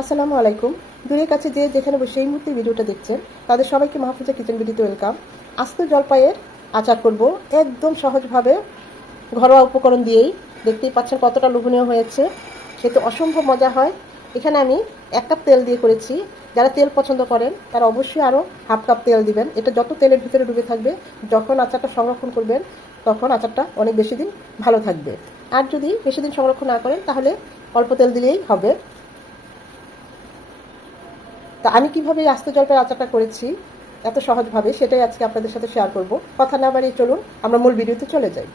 আসসালামু আলাইকুম। দূরের কাছে যে যেখানে বসে এই মুহূর্তে ভিডিওটা দেখছেন তাদের সবাইকে মাহফুজা কিচেন ভিডিওতে ওয়েলকাম। আস্ত জলপাইয়ের আচার করব একদম সহজভাবে, ঘরোয়া উপকরণ দিয়েই। দেখতেই পাচ্ছেন কতটা লোভনীয় হয়েছে, খেতে অসম্ভব মজা হয়। এখানে আমি 1 কাপ তেল দিয়ে করেছি। যারা তেল পছন্দ করেন তারা অবশ্যই আরও হাফ কাপ তেল দিবেন। এটা যত তেলের ভিতরে ডুবে থাকবে, যখন আচারটা সংরক্ষণ করবেন তখন আচারটা অনেক বেশি দিন ভালো থাকবে। আর যদি বেশি দিন সংরক্ষণ না করেন তাহলে অল্প তেল দিলেই হবে। তা আমি কীভাবে এই আস্ত জলপাইয়ের আচারটা করেছি এত সহজভাবে, সেটাই আজকে আপনাদের সাথে শেয়ার করব। কথা না বাড়িয়ে চলুন আমরা মূল ভিডিওতে চলে যাই।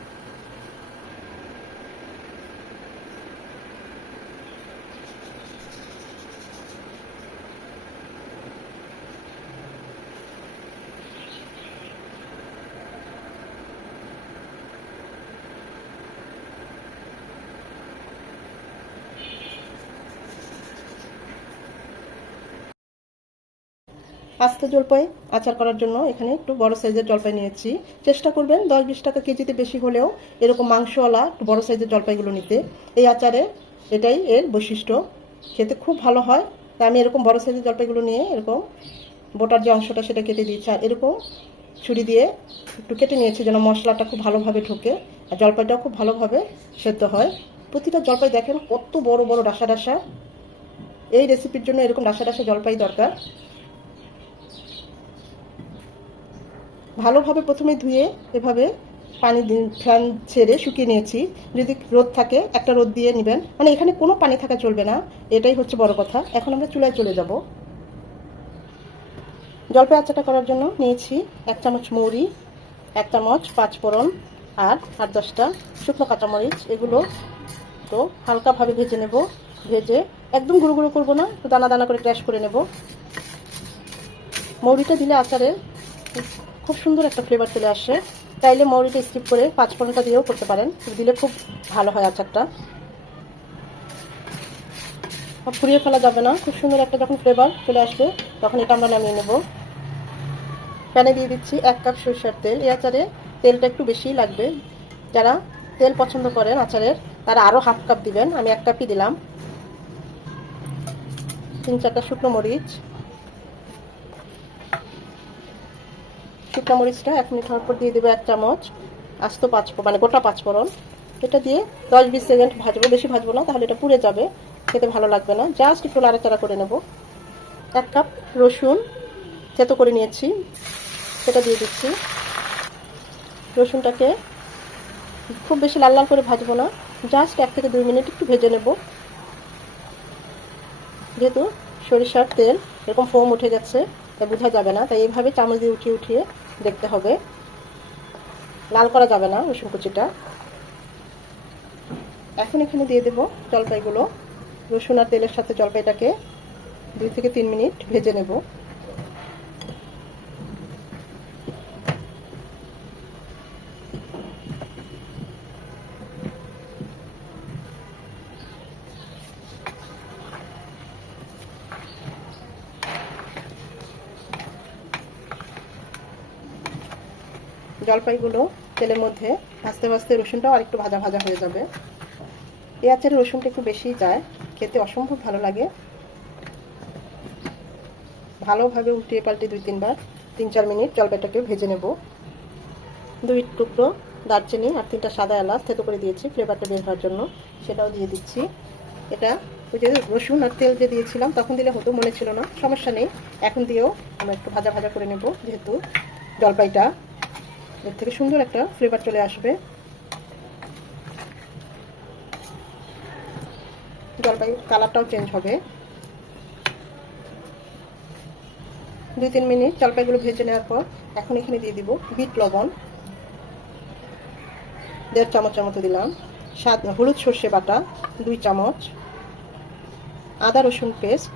আস্ত জলপাই আচার করার জন্য এখানে একটু বড় সাইজের জলপাই নিয়েছি। চেষ্টা করবেন 10-20 টাকা কেজিতে বেশি হলেও এরকম মাংসওয়ালা একটু বড় সাইজের জলপাইগুলো নিতে। এই আচারে এটাই এর বৈশিষ্ট্য, খেতে খুব ভালো হয়। তাই আমি এরকম বড় সাইজের জলপাইগুলো নিয়ে এরকম বোটার যে অংশটা সেটা কেটে দিয়েছি, আর এরকম ছুরি দিয়ে একটু কেটে নিয়েছি যেন মশলাটা খুব ভালোভাবে ঢোকে আর জলপাইটাও খুব ভালোভাবে সেদ্ধ হয়। প্রতিটা জলপাই দেখেন কত বড় বড় ডাসা ডাসা। এই রেসিপির জন্য এরকম ডাসা ডাসা জলপাই দরকার। ভালোভাবে প্রথমে ধুয়ে এভাবে পানি ফ্যান ছেড়ে শুকিয়ে নিয়েছি। যদি রোদ থাকে একটা রোদ দিয়ে নেবেন, মানে এখানে কোনো পানি থাকা চলবে না, এটাই হচ্ছে বড় কথা। এখন আমরা চুলায় চলে যাব। জলপাই আচারটা করার জন্য নিয়েছি 1 চামচ মৌরি, 1 চামচ 5 ফোড়ন আর 8-10টা শুকনো কাঁচামরিচ। এগুলো তো হালকাভাবে ভেজে নেব। ভেজে একদম গুঁড়ো গুঁড়ো করবো না, দানা দানা করে ক্র্যাশ করে নেব। মৌরিটা দিলে আচারে খুব সুন্দর একটা ফ্লেভার চলে আসে। চাইলে মৌরিটা স্কিপ করে 5 ফোড়নটা দিয়েও করতে পারেন, দিলে খুব ভালো হয় আচারটা। পুড়িয়ে ফেলা যাবে না, খুব সুন্দর একটা যখন ফ্লেভার চলে আসবে তখন এটা আমরা নামিয়ে নেব। প্যানে দিয়ে দিচ্ছি 1 কাপ সরষের তেল। এই আচারে তেলটা একটু বেশিই লাগবে। যারা তেল পছন্দ করেন আচারের তারা আরও হাফ কাপ দিবেন, আমি 1 কাপই দিলাম। 3-4টা শুকনো মরিচ। শুকনো মরিচটা 1 মিনিট হওয়ার পর দিয়ে দেবো 1 চামচ আস্ত মানে গোটা 5 ফোড়ন। এটা দিয়ে 10-20 সেকেন্ড ভাজবো, বেশি ভাজবো না তাহলে এটা পুড়ে যাবে, খেতে ভালো লাগবে না। জাস্ট একটু নাড়াচাড়া করে নেব। 1 কাপ রসুন থেতো করে নিয়েছি, সেটা দিয়ে দিচ্ছি। রসুনটাকে খুব বেশি লাল লাল করে ভাজবো না, জাস্ট 1 থেকে 2 মিনিট একটু ভেজে নেব। যেহেতু সরিষার তেল এরকম ফোম উঠে যাচ্ছে তাই বোঝা যাবে না, তাই এইভাবে চামচ দিয়ে উঠিয়ে উঠিয়ে দেখতে হবে। লাল করা যাবে না রসুন কুচিটা। এখন এখানে দিয়ে দেব জলপাইগুলো। রসুন আর তেলের সাথে জলপাইটাকে 2 থেকে 3 মিনিট ভেজে নেব। জলপাইগুলো তেলের মধ্যে ভাজতে ভাজতে রসুনটাও আরেকটু ভাজা ভাজা হয়ে যাবে। এই আচারে রসুনটা একটু বেশি যায়, খেতে অসম্ভব ভালো লাগে। ভালোভাবে উল্টিয়ে পাল্টে 2-3 বার 3-4 মিনিট জলপাইটাকে ভেজে নেব। 2 টুকরো দারচিনি আর 3টা সাদা এলাচ থেতো করে দিয়েছি ফ্লেভারটা বের হওয়ার জন্য, সেটাও দিয়ে দিচ্ছি। এটা ওই যে রসুন আর তেল যে দিয়েছিলাম তখন দিলে হতো, মনে ছিল না, সমস্যা নেই। এখন দিয়েও আমরা একটু ভাজা ভাজা করে নেব, যেহেতু জলপাইটা এর থেকে সুন্দর একটা ফ্লেভার চলে আসবে। জলপাই কালারটাও চেঞ্জ হবে। 2-3 মিনিট জলপাইগুলো ভেজে নেওয়ার পর এখন এখানে দিয়ে দিব বিট লবণ 1.5 চামচের মতো দিলাম। হলুদ সর্ষে বাটা 2 চামচ, আদা রসুন পেস্ট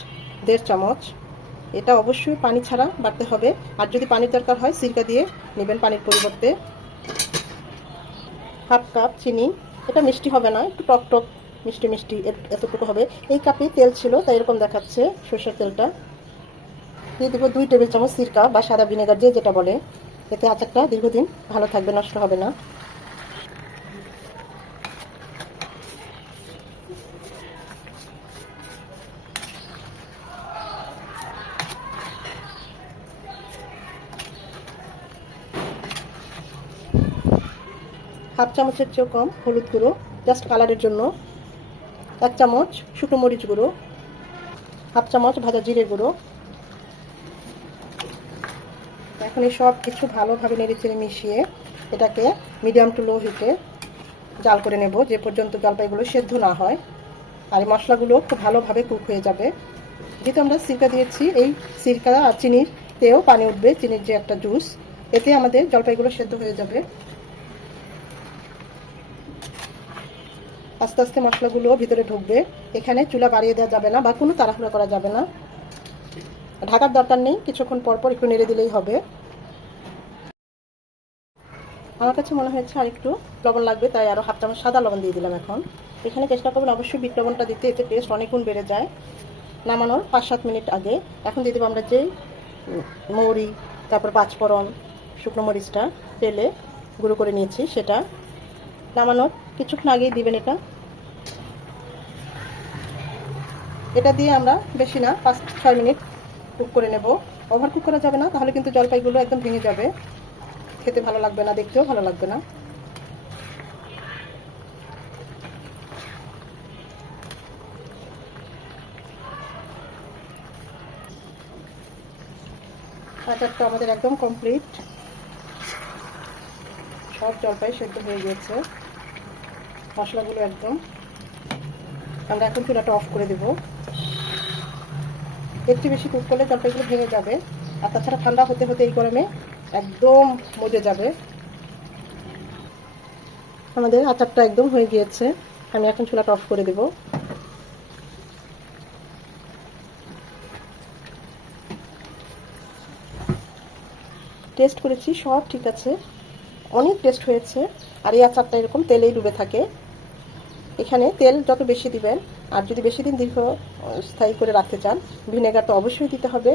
1.5 চামচ। এটা অবশ্যই পানি ছাড়া বাটতে হবে, আর যদি পানির দরকার হয় সিরকা দিয়ে নেবেন পানির পরিবর্তে। হাফ কাপ চিনি, এটা মিষ্টি হবে না, একটু টক টক মিষ্টি মিষ্টি এতটুকু হবে। এই কাপে তেল ছিল তাই এরকম দেখাচ্ছে সরষের তেলটা। দিয়ে দেবো 2 টেবিল চামচ সিরকা বা সাদা ভিনেগার, যে যেটা বলে। এতে আচারটা দীর্ঘদিন ভালো থাকবে, নষ্ট হবে না। হাফ চামচের চেয়েও কম হলুদ গুঁড়ো জাস্ট কালারের জন্য, 1 চামচ শুকনো মরিচ গুঁড়ো, হাফ চামচ ভাজা জিরে গুঁড়ো। এখন এই সব কিছু ভালোভাবে নেড়েচেড়ে মিশিয়ে এটাকে মিডিয়াম টু লো হিটে জাল করে নেব, যে পর্যন্ত জলপাইগুলো সেদ্ধ না হয় আর এই মশলাগুলো খুব ভালোভাবে কুক হয়ে যাবে। যেহেতু আমরা সিরকা দিয়েছি, এই সিরকা আর চিনিতেও পানি উঠবে, চিনির যে একটা জুস, এতে আমাদের জলপাইগুলো সেদ্ধ হয়ে যাবে। আস্তে আস্তে মশলাগুলো ভিতরে ঢুকবে। এখানে চুলা বাড়িয়ে দেওয়া যাবে না বা কোনো তাড়াহুড়া করা যাবে না, ঢাকার দরকার নেই, কিছুক্ষণ পর পর একটু নেড়ে দিলেই হবে। আমার কাছে মনে হয়েছে আর একটু লবণ লাগবে, তাই আরও হাফ চামচ সাদা লবণ দিয়ে দিলাম। এখন এখানে চেষ্টা করবেন অবশ্যই বিট লবণটা দিতে, এতে টেস্ট অনেক গুণ বেড়ে যায়। নামানোর 5-7 মিনিট আগে এখন দিয়ে দেবো আমরা যেই মৌরি, তারপর পাঁচফোড়ন, শুকনো মরিচটা তেলে গুঁড়ো করে নিয়েছি, সেটা নামানোর কিছুক্ষণ আগেই দিবেন। এটা দিয়ে আমরা বেশি না 5-6 মিনিট কুক করে নেব। ওভার কুক করা যাবে না, তাহলে কিন্তু জলপাইগুলো একদম ভেঙে যাবে, খেতে ভালো লাগবে না, দেখতেও ভালো লাগবে না। আচারটা আমাদের একদম কমপ্লিট, সব জলপাই সেদ্ধ হয়ে গিয়েছে, মশলাগুলো একদম। আমরা এখন চুলাটা অফ করে দেব। একটু বেশি কুক করলে জলপাইগুলো ভেঙে যাবে, আর তাছাড়া ঠান্ডা হতে হতে এই গরমে একদম মজে যাবে। আমাদের আচারটা একদম হয়ে গিয়েছে, আমি এখন চুলাটা অফ করে দেব। টেস্ট করেছি, সব ঠিক আছে, অনেক টেস্ট হয়েছে। আর এই আচারটা এরকম তেলেই ডুবে থাকে। এখানে তেল যত বেশি দিবেন, আর যদি বেশি দিন দীর্ঘ স্থায়ী করে রাখতে চান, ভিনেগার তো অবশ্যই দিতে হবে,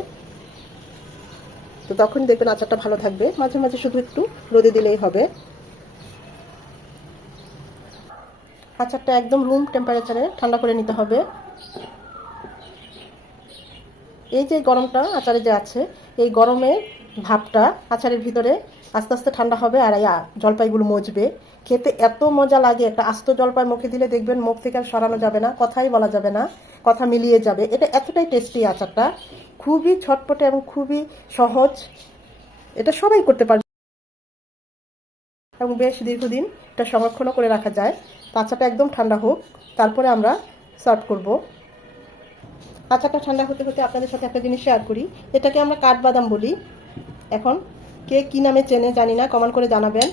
তো তখন দেখবেন আচারটা ভালো থাকবে। মাঝে মাঝে শুধু একটু রোদে দিলেই হবে। আচারটা একদম রুম টেম্পারেচারে ঠান্ডা করে নিতে হবে। এই যে গরমটা আচারে যে আছে, এই গরমের ভাবটা আচারের ভিতরে আস্তে আস্তে ঠান্ডা হবে, আর এই জলপাইগুলো মজবে। খেতে এত মজা লাগে, একটা আস্ত জলপাই মুখে দিলে দেখবেন মুখ থেকে আর সরানো যাবে না, কথাই বলা যাবে না, কথা মিলিয়ে যাবে। এটা এতটাই টেস্টি আচারটা, খুবই ছটপটে এবং খুবই সহজ, এটা সবাই করতে পারবে এবং বেশ দীর্ঘদিন এটা সংরক্ষণও করে রাখা যায়। আচারটা একদম ঠান্ডা হোক, তারপরে আমরা সার্ভ করব। আচারটা ঠান্ডা হতে হতে আপনাদের সাথে একটা জিনিস শেয়ার করি, এটাকে আমরা কাঠবাদাম বলি। এখন কে কি নামে চেনে জানি না, কমেন্ট করে জানাবেন।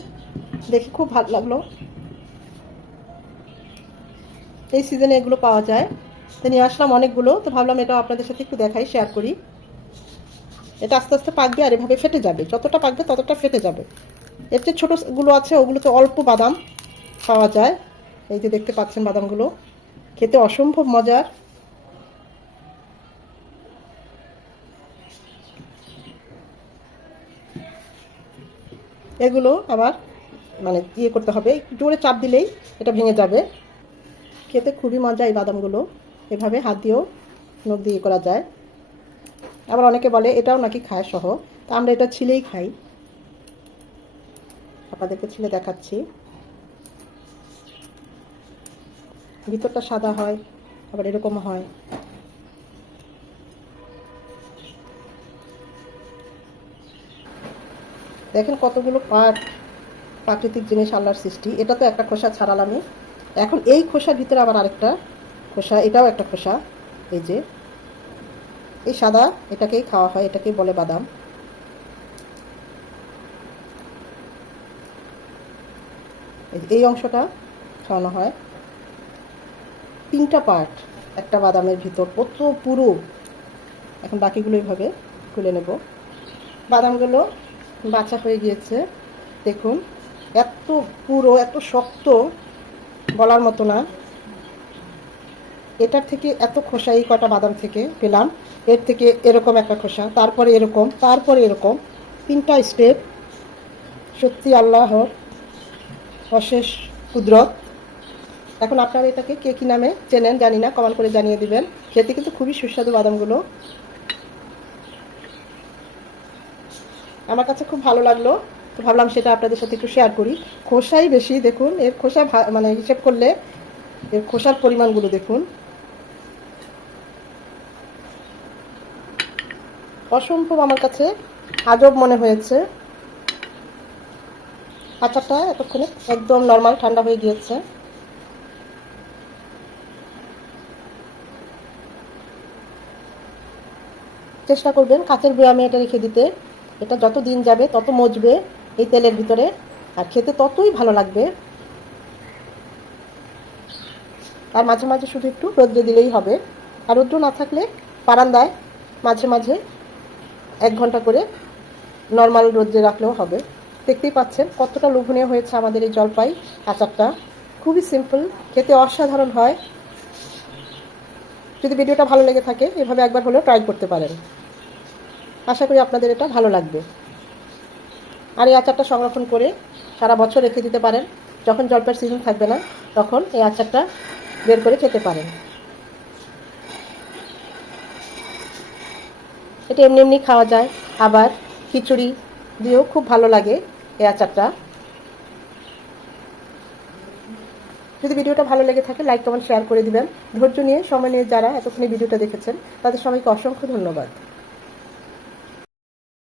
দেখি খুব ভালো লাগলো, এই সিজনে এগুলো পাওয়া যায়, তো নিয়ে আসলাম অনেকগুলো, তো ভাবলাম এটা আপনাদের সাথে একটু দেখাই, শেয়ার করি। এটা আস্তে আস্তে পাকবে আর এভাবে ফেটে যাবে, যতটা পাকবে ততটা ফেটে যাবে। এর যে ছোটোগুলো আছে ওগুলোতে অল্প বাদাম পাওয়া যায়, এই যে দেখতে পাচ্ছেন বাদামগুলো, খেতে অসম্ভব মজার। এগুলো আবার মানে ইয়ে করতে হবে, জোরে চাপ দিলেই এটা ভেঙে যাবে। খেতে খুবই মজা এই বাদামগুলো, এভাবে হাত দিয়েও নখ দিয়ে করা যায়। আবার অনেকে বলে এটাও নাকি খায় সহ, তা আমরা এটা ছিলেই খাই। আপনাদেরকে ছিলে দেখাচ্ছি, ভিতরটা সাদা হয়, আবার এরকম হয়। দেখেন কতগুলো পার্ট, প্রাকৃতিক জিনিস আল্লাহর সৃষ্টি। এটা তো একটা খোসা ছাড়ালামই, এখন এই খোসার ভিতরে আবার আরেকটা খোসা, এটাও একটা খোসা। এই যে এই সাদা, এটাকেই খাওয়া হয়, এটাকেই বলে বাদাম। এই অংশটা খাওয়ানো হয়। 3টা পার্ট একটা বাদামের ভিতর, কত পুরো। এখন বাকিগুলো এইভাবে খুলে নেব। বাদামগুলো বাছা হয়ে গিয়েছে, দেখুন এত পুরো, এত শক্ত, বলার মতো না। এটার থেকে এত খোসা এই কটা বাদাম থেকে পেলাম, এর থেকে এরকম একটা খোসা, তারপরে এরকম, তারপরে এরকম, 3টা স্টেপ। সত্যি আল্লাহর অশেষ কুদরত। এখন আপনারা এটাকে কে কী নামে চেনেন জানি না, কমেন্ট করে জানিয়ে দিবেন। খেতে কিন্তু খুবই সুস্বাদু বাদামগুলো, আমার কাছে খুব ভালো লাগলো। তো ভাবলাম সেটা আপনাদের সাথে একটু শেয়ার করি। খোসাই বেশি, দেখুন এর খোসা মানে হিসেব করলে এর খোসার পরিমাণগুলো দেখুন, অসম্ভব আমার কাছে আজব মনে হয়েছে। আচারটা এতক্ষণে একদম নর্মাল ঠান্ডা হয়ে গিয়েছে। চেষ্টা করবেন কাঁচের বয়ামে এটা রেখে দিতে। এটা যত দিন যাবে তত মজবে এই তেলের ভিতরে, আর খেতে ততই ভালো লাগবে। আর মাঝে মাঝে শুধু একটু রোদ্রে দিলেই হবে। আর রোদ্র না থাকলে বারান্দায় মাঝে মাঝে 1 ঘন্টা করে নর্মাল রোদ্রে রাখলেও হবে। দেখতেই পাচ্ছেন কতটা লোভনীয় হয়েছে আমাদের এই জলপাই আচারটা। খুবই সিম্পল, খেতে অসাধারণ হয়। যদি ভিডিওটা ভালো লেগে থাকে এভাবে একবার হলেও ট্রাই করতে পারেন। আশা করি আপনাদের এটা ভালো লাগবে। আর এই আচারটা সংরক্ষণ করে সারা বছর রেখে দিতে পারেন। যখন জলপাইয়ের সিজন থাকবে না তখন এই আচারটা বের করে খেতে পারেন। এটা এমনি এমনি খাওয়া যায়, আবার খিচুড়ি দিয়েও খুব ভালো লাগে এই আচারটা। যদি ভিডিওটা ভালো লেগে থাকে লাইক কমেন্ট শেয়ার করে দিবেন। ধৈর্য নিয়ে সময় নিয়ে যারা এতক্ষণ ভিডিওটা দেখেছেন তাদের সবাইকে অসংখ্য ধন্যবাদ।